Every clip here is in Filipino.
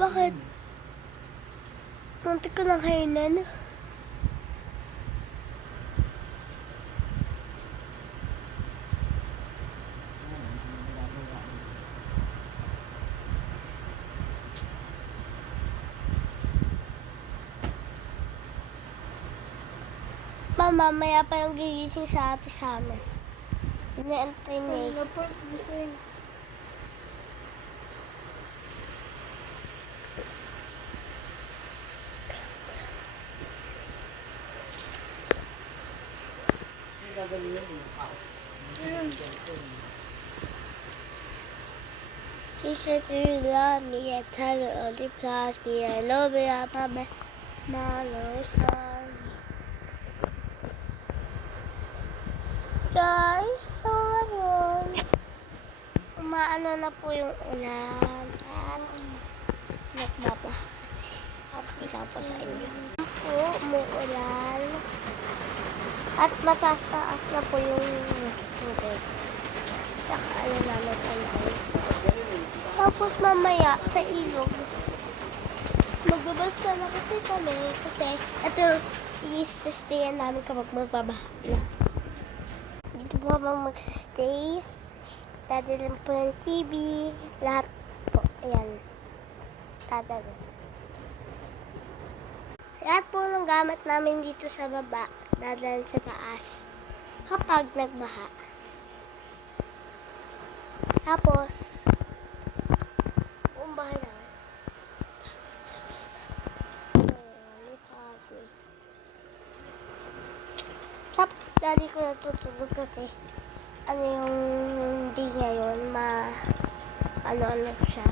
Bakit? Muntik ko ng kainan. Mamaya pa yung gigising sa ate sa amin. Ina-entry niya. He said you love me, I tell you only plus me, I love you, I'm my son. Guys, so ngayon, umaano na po yung ulan at nagbabaha kasi. Papakita po sa inyo. Po, umuulan at mataas na po yung tubig. Saka ano namin tayo. Tapos mamaya sa ilog, magbabasta na kasi kami kasi ito i-sustayan namin kapag magbabaha na. Dito po habang magsistay, dadalhin po ng TV, lahat po, ayan, dadalhin. Lahat po ng gamit namin dito sa baba, dadalhin sa taas kapag nagbaha. Tapos, buong bahay namin. Tapos, daddy ko natutulog kasi ano yung hindi ngayon, ano siya.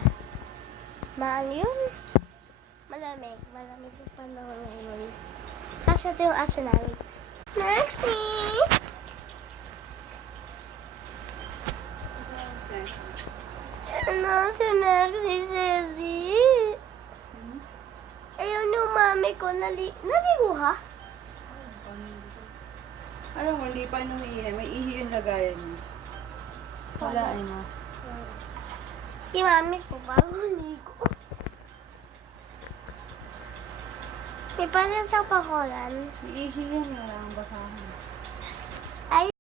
Ano yun? Malamig yung panahon ngayon. Kasi ito yung aso namin. Maxie! Ano si Maxie, Ceci? Ayun yung mami ko, naligo ha? Alam mo, hindi pa umiihi. May ihi yung lagayan niya. Wala, ay na. Si mami ko, bago ligo. May panatang pakolan. Iihi yan, wala kang basahan. Ay,